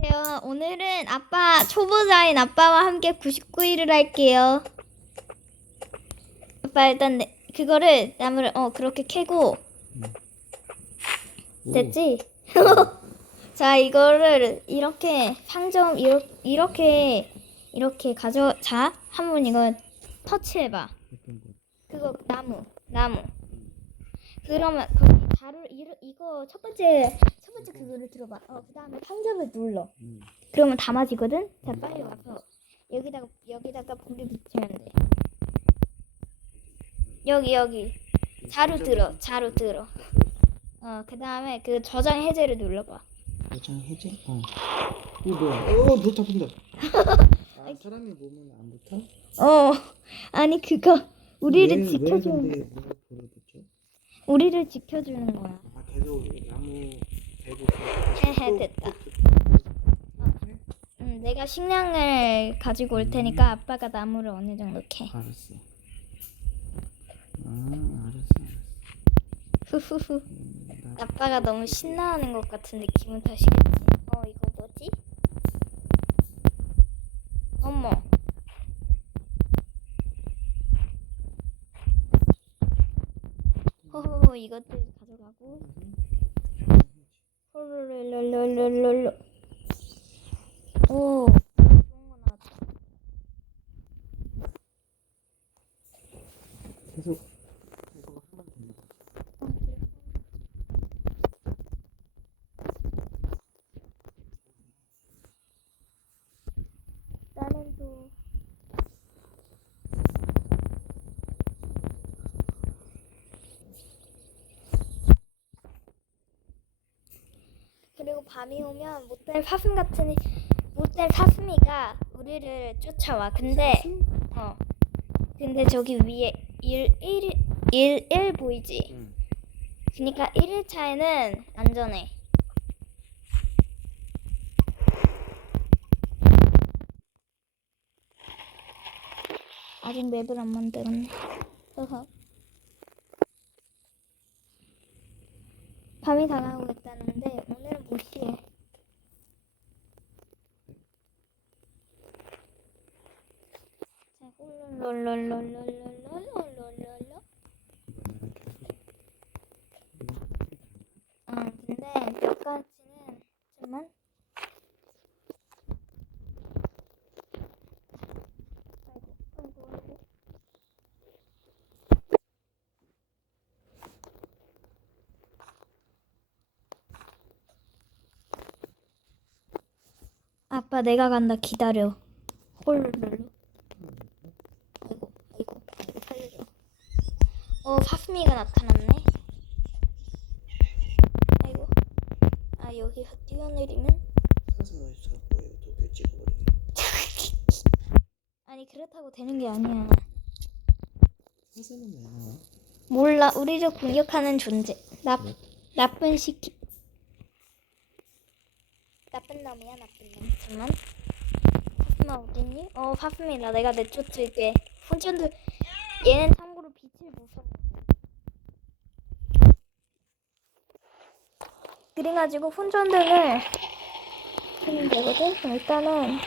안녕하세요. 오늘은 초보자인 아빠와 함께 99일을 할게요. 아빠 일단 그거를 나무를 그렇게 캐고 됐지? 자, 이거를 이렇게 상점 이렇게 자, 한번 이거 터치해봐. 그거 나무. 그러면 거기 가루 이거 첫 번째 그거를 들어봐. 그다음에 상점을 눌러. 그러면 담아지거든. 자, 빨리 와서 여기다가 불을 붙이면 돼. 여기 자루 들어. 그다음에 그 저장 해제를 눌러봐. 저장 해제? 이거 뭐야? 불 타본다. 사람이 보면 안 붙어? 아니 그거 우리를 왜 지켜주는 근데 뭐가 불을 붙죠? 우리를 지켜주는 거야. 계속 나무 대고 됐다. 내가 식량을 가지고 올 테니까 아빠가 나무를 어느 정도 캐. 알았어. 후후후. 아빠가 너무 신나하는 것 같은데 기분 탓이겠지? 이거 뭐지? 어머. 호호호, 이것들 가져가고. 홀롤롤롤롤롤. 오, 좋은 거 나왔다. 계속 이거 하면 되는 거지. 나는 또 그리고 밤이 오면 못될 사슴이가 우리를 쫓아와. 근데 저기 위에 1 보이지? 응. 그러니까 1일차에는 안전해. 아직 맵을 안 만들었네. 밤이 다가오고 있다는데 오늘은 무시해. 자, 홀롤롤롤롤롤롤롤롤롤. 근데 몇 가지는 잠깐만. 아이고. 아빠 내가 간다 기다려. 홀롤롤. 아이고 살려줘. 사슴이가 나타났네. 아이고. 여기서 뛰어내리면 사슴 어디서 잡고요? 도대 찍어버리네. 아니 그렇다고 되는 게 아니야. 사슴은 왜 나와? 몰라. 우리를 공격하는 존재. 나쁜 놈이야. 나쁜 놈. 잠깐만. 사슴아 어딨니? 사슴이다. 내가 내쫓을게. 혼전들 얘는 참고로 빛을 무서워. 그래가지고 혼전등을 켜면 되거든. 그럼 일단은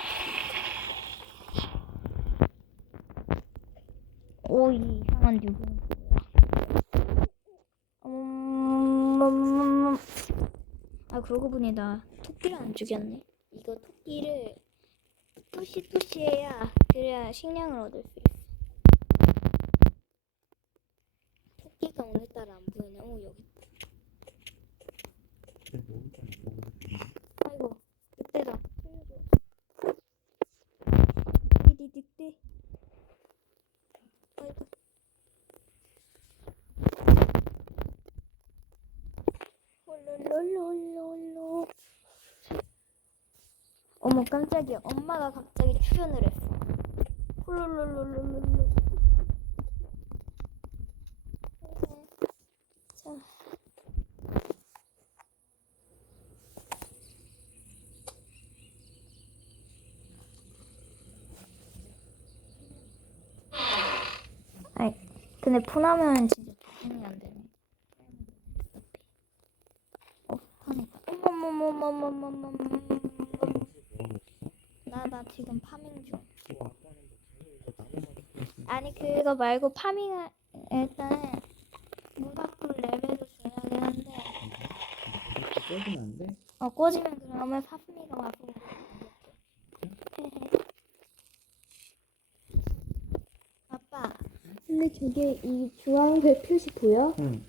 이 이상한 뉴스. 그러고 보니 나 토끼를 안 죽였네. 이거 토끼를 토시해야 그래야 식량을 얻을 수 있어. 토끼가 오늘따라 안 보이네. 여기 있다. 아이고, 늑대다. 늑대. 아이고. 홀롤롤롤롤. 어머 깜짝이야. 엄마가 갑자기 출연을 했어. 홀롤롤롤롤. 자. 근데 푸나면 진짜 적응이 안 되네. 하네. 어머머머머머머머머. 나 지금 파밍 중. 뭐 아빠는 뭐 계속 이거 나무만 캐고 있으니까. 아니 그거 말고 파밍 일단은 무사풀 레벨도 중요하긴 한데 이렇게 떼면 안 돼? 꽂으면 그러면 사슴이가 와서 아빠 근데 저게 이 주황색 표시 보여? 응.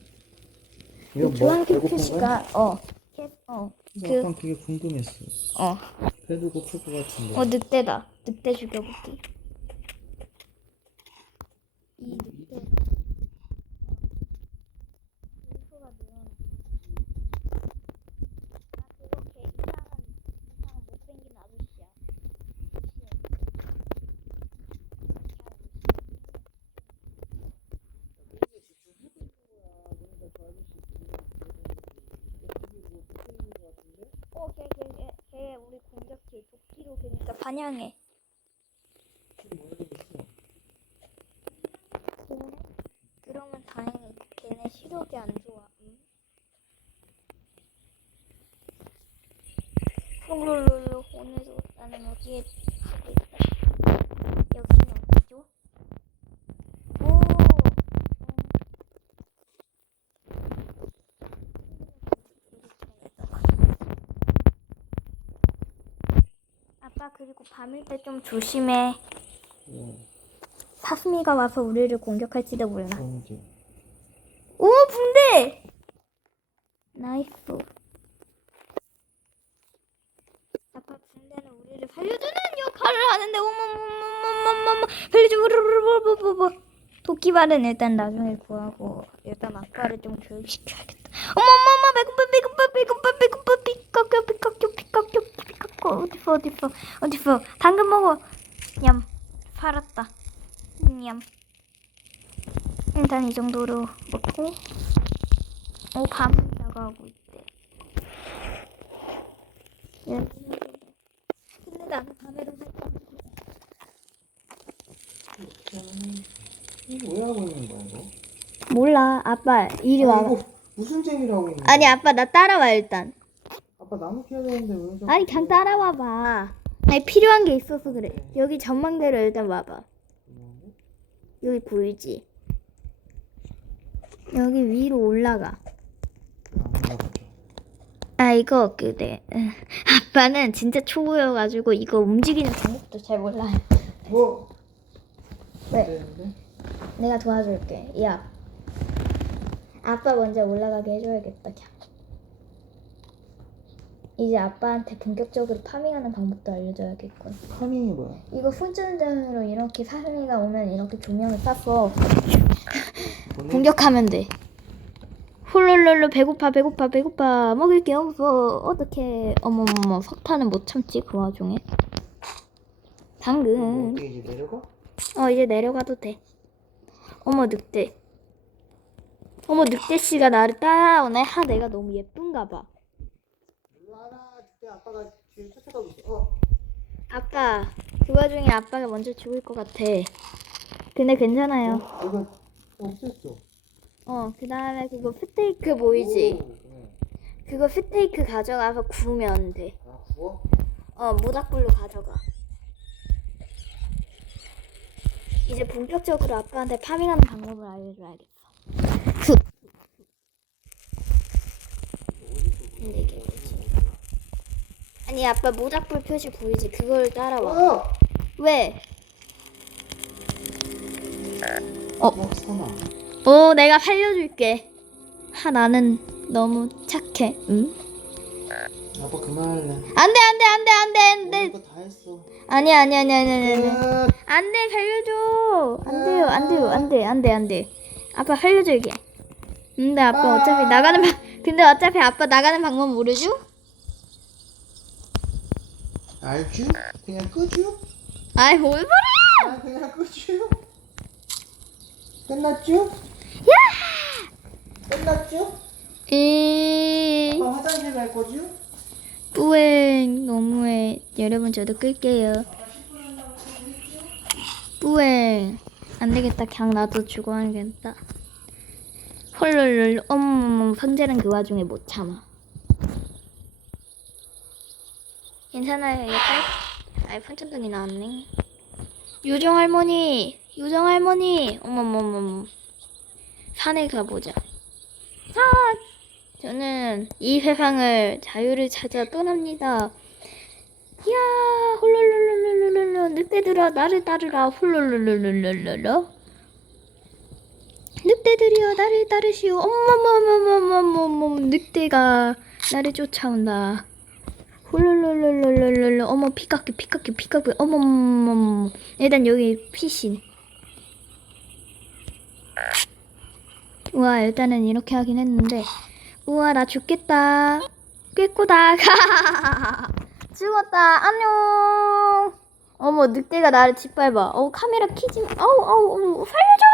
이 주황색 배고픈 거야? 표시가 약간 그게 궁금했어. 어 배도 고플 것 같은데. 늑대다. 늑대 죽여볼게. 이 늑대. 인포가 늘어나. 나 그렇게 이상한 못생긴 아저씨야. 걔 우리 공격해. 도끼로 그러니까 반향해. 그러면 다행히 걔네 시력이 안 좋아. 응? 룰루룰루 오늘도 나는 어디에 가고 있다. 여기는 어디죠? 오. 아빠 그리고 밤일 때 좀 조심해. 사슴이가 와서 우리를 공격할지도 몰라. 언제? 오 붕대! 나이스. 아빠 붕대는 우리를 살려주는 역할을 하는데 어머머머머머머 살려줘. 도끼발은 일단 나중에 구하고 일단 아빠를 좀 교육시켜야겠다. 어머머머 배고파 피카큐 어딨어 당근 먹어. 냠 팔았다. 냠 일단 이 정도로 먹고 밤이 다가오고 있대. 근데 나는 밤에도 살짝 이거 왜 하고 있는 거야 이거? 몰라. 아빠 이리 와. 이거 무슨 재미로 하고 있는 거야? 아니 아빠 나 따라와 일단. 아빠 나무 캐야 되는데 왜 자꾸 아니 그냥 따라와 봐. 아니 필요한 게 있어서 그래. 여기 전망대로 일단 와봐. 여기 보이지? 여기 위로 올라가. 안 올라가죠. 아 이거 아빠는 진짜 초보여가지고 이거 움직이는 방법도 잘 몰라요. 뭐? 왜? 되는데? 내가 도와줄게. 야 아빠 먼저 올라가게 해줘야겠다. 그냥. 이제 아빠한테 본격적으로 파밍하는 방법도 알려줘야겠군. 파밍이 뭐야? 이거 훈전전으로 이렇게 사슴이가 오면 이렇게 조명을 쏴서 공격하면 돼. 홀롤롤로 배고파 먹을 게 없어. 어떡해. 어머머머 석탄은 못 참지 그 와중에. 당근. 어떻게 이제 내려가? 이제 내려가도 돼. 어머 늑대. 어머 늑대씨가 나를 따라오네. 내가 너무 예쁜가 봐. 일로 와라. 그때 아빠가 뒤를 쫓아가고 있어. 아빠 그 와중에 아빠가 먼저 죽을 것 같아. 근데 괜찮아요. 이거 없앴어. 그 다음에 그거 스테이크 보이지? 그거 스테이크 가져가서 구우면 돼. 아 구워? 모닥불로 가져가. 이제 본격적으로 아빠한테 파밍하는 방법을 알려줘야겠어. 근데 이게 뭐지? 아니 아빠 모닥불 표시 보이지? 그걸 따라와. 왜? 사나. 내가 살려줄게. 나는 너무 착해. 응? 아빠 그만할래. 안돼. 이거 다 했어. 아니야. 안돼 살려줘. 안돼. 아빠 살려줘 이게. 근데 아빠 어차피 근데 어차피 아빠 나가는 방법 모르죠? 알죠? 그냥 끄죠? 아이 뭘 그래? 그냥 끄죠? 끝났죠? 끝났죠? 아빠 화장실 갈 거죠? 뿌행 너무해. 여러분 저도 끌게요. 뿌행 안되겠다. 그냥 나도 죽어야겠다. 헐rol롤 어머머머 선재는 그 와중에 못 참아. 괜찮아요. 아이폰 천둥이 나왔네. 요정 할머니, 요정 할머니. 어머머머머. 산에 가보자. 자, 저는 이 세상을 자유를 찾아 떠납니다. 이야, 홀롤롤롤롤롤. 늑대들아, 나를 따르라. 홀롤롤롤롤롤. 늑대들이여, 나를 따르시오. 어머머머머머머머. 늑대가 나를 쫓아온다. 홀롤롤롤롤롤. 어머, 피카키. 어머머머머. 일단 여기 피신. 우와, 일단은 이렇게 하긴 했는데. 우와, 나 죽겠다. 꾀꼬다. 죽었다. 안녕. 어머, 늑대가 나를 짓밟아. 카메라 키지. 살려줘.